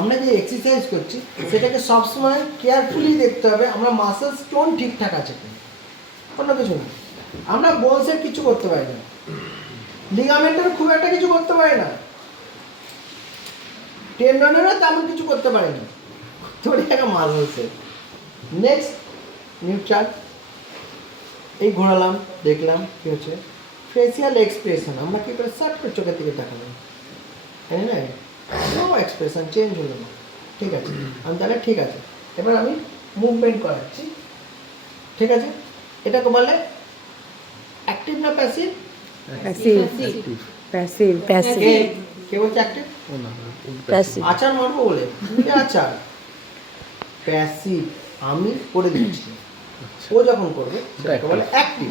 আমরা যে এক্সারসাইজ করছি সেটাকে সবসময় কেয়ারফুলি দেখতে হবে আমরা মাসেলস টোন ঠিকঠাক আছে কিনা, অন্য কিছু না। আমরা বোনসের কিছু করতে পারি না, লিগামেন্টের খুব একটা কিছু করতে পারি না, টেন্ডনেরও তেমন কিছু করতে পারি না, তোরই একটা মাসেলসের। নেক্সট নিউট্রাল, এই ঘোরালাম, দেখলাম কী হচ্ছে। ফেসিয়াল এক্সপ্রেশন, আমরা কী করে সার্ট করে চোখের দিকে তাকালাম, তাই না? নো এক্সপ্রেশন চেঞ্জ হলো না, ঠিক আছে। আমি তাহলে ঠিক আছে, এবার আমি মুভমেন্ট করাচ্ছি, ঠিক আছে। এটাকে বলে অ্যাক্টিভ না প্যাসিভ? প্যাসিভ প্যাসিভ প্যাসিভ কে বলছে অ্যাক্টিভ? প্যাসিভ আচার মারবো বলে আচার প্যাসিভ আমি করে দিচ্ছি, ও যখন করবে সেটাকে বলে অ্যাক্টিভ,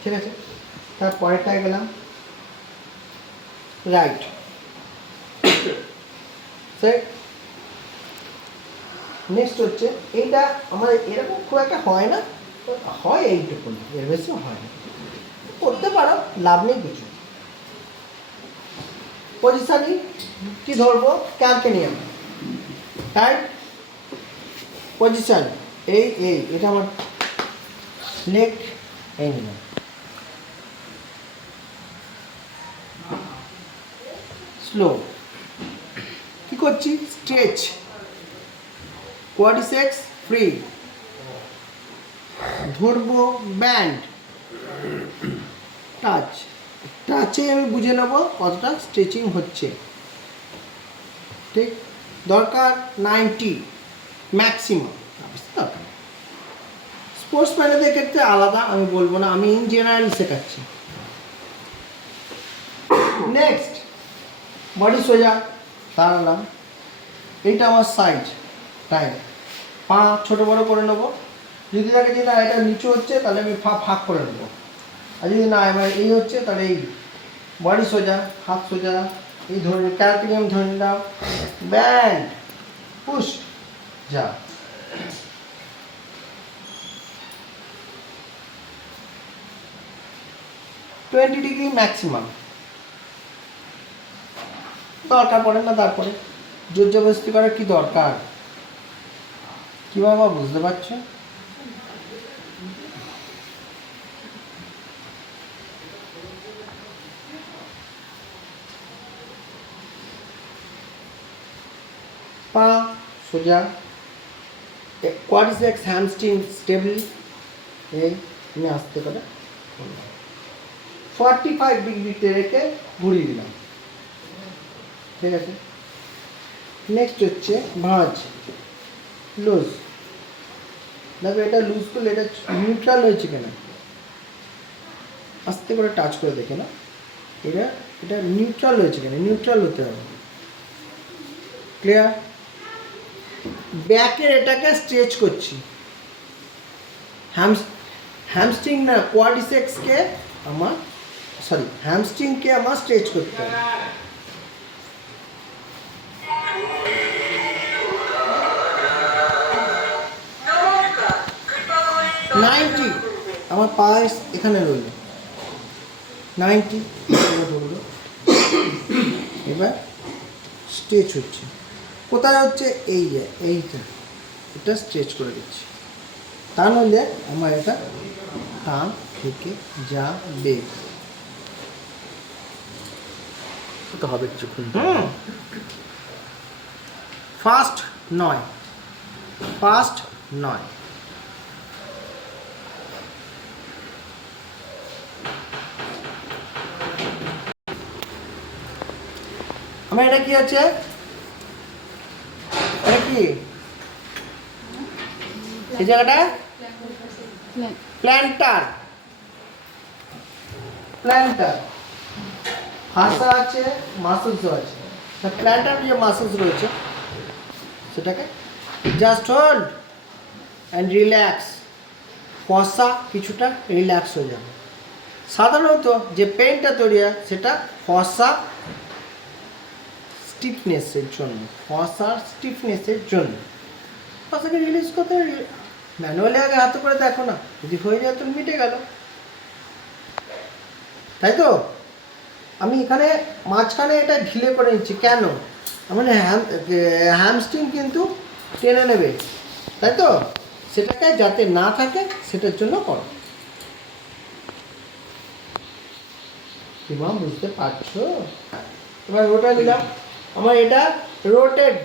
ঠিক আছে। তারপরেরটায় গেলাম রাইট, নেক্সট হচ্ছে এইটা আমার এরকম খুব একটা হয় না, হয় এইটুকু, এর বেশি হয় না, করতে পারো, লাভ নেই কিছু। পজিশনই কি ধরবো, ক্যালকেনিয়াম, রাইট পজিশন, এই এটা আমার নেক, এই নিলাম, স্লো কি করছি, স্ট্রেচ, কোয়াড্রিসেপস ফ্রি, ধরবো ব্যান্ড, টাচ, টাচে আমি বুঝে নেব কতটা স্ট্রেচিং হচ্ছে, ঠিক। দরকার 90 ম্যাক্সিমাম, দরকার। স্পোর্টসম্যানদের ক্ষেত্রে আলাদা, আমি বলবো না, আমি ইন জেনারেল শেখাচ্ছি। নেক্সট বডি সোজা দাঁড়ালাম, এইটা আমার সাইড, তাই পা ছোটো বড়ো করে নেবো, যদি থাকে যে না এটা নিচু হচ্ছে তাহলে আমি ফাঁক করে নেবো, আর যদি না এবার এই হচ্ছে তাহলে এই বডি সোজা, হাত সোজা, এই ধরে ক্যালকুলিয়াম ধরে নিলাম, ব্যান্ড পুশ যা, টোয়েন্টি ডিগ্রি ম্যাক্সিমাম, দরকার পড়ে না। তারপরে জোর জবরদস্তি করার কি দরকার, কি বাবা বুঝতে পারছো? পা সোজা, কোয়াড্রিসেপস হ্যামস্ট্রিং স্টেবল, এই আমি আস্তে করে 45 ডিগ্রিতে রেখে ঘুরিয়ে দিলাম, ঠিক আছে। নেক্সট হচ্ছে ভাঁজ, লুজ, দেখো এটা লুজ করলে এটা নিউট্রাল হয়েছে কিনা, আস্তে করে টাচ করে দেখে না, এটা নিউট্রাল হয়েছে কিনা, নিউট্রাল হতে হবে, ক্লিয়ার। ব্যাকের এটাকে স্ট্রেচ করছি, হ্যামস্ট্রিং না কোয়াড্রিসেপসকে আমার, সরি হ্যামস্ট্রিংকে আমার স্ট্রেচ করতে হবে। নাইনটি আমার পা এখানে রইল, 90 ধরলো, এবার স্ট্রেচ হচ্ছে, কোথায় হচ্ছে, এই যে এইটা, এটা স্ট্রেচ করে দিচ্ছি, তা নইলে আমার এটা টান থেকে যাবে, তো হবে কিছুক্ষণ। ফাস্ট নয়, ফাস্ট নয়, আমার এটা কি আছে, এটা কি এই জায়গাটা প্ল্যান্টার, প্ল্যান্টার হাসা আছে, মাসলসও আছে, প্ল্যান্টার যে মাসলস রয়েছে সেটাকে জাস্ট হোল্ড অ্যান্ড রিল্যাক্স, ফসা কিছুটা রিল্যাক্স হয়ে যাবে। সাধারণত যে পেইনটা তৈরি হয় সেটা ফসা স্টিফনেসের জন্য, ফসার স্টিফনেসের জন্য, ফসাকে রিলিজ করতে ম্যানুয়ালি আগে হাতে করে দেখো না, যদি হয়ে যায় তো মিটে গেল, তাই তো। আমি এখানে মাঝখানে এটা ঢিলে করে নিচ্ছি কেন? আমার হ্যামস্ট্রিং কিন্তু টেনে নেবে, তাই তো? সেটাকে যাতে না থাকে সেটার জন্য করো। কিমা বুঝতে পারছো? এবার ওটা নিলাম, আমার এটা রোটেট,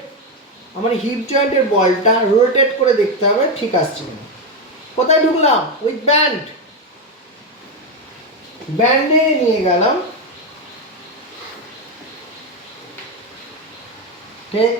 আমার হিপ জয়েন্টের বলটা রোটেট করে দেখতে হবে ঠিক আসছে কিনা। কোথায় ঢুকলাম? উইথ ব্যান্ড, ব্যান্ডে নিয়ে গেলাম, ঠিক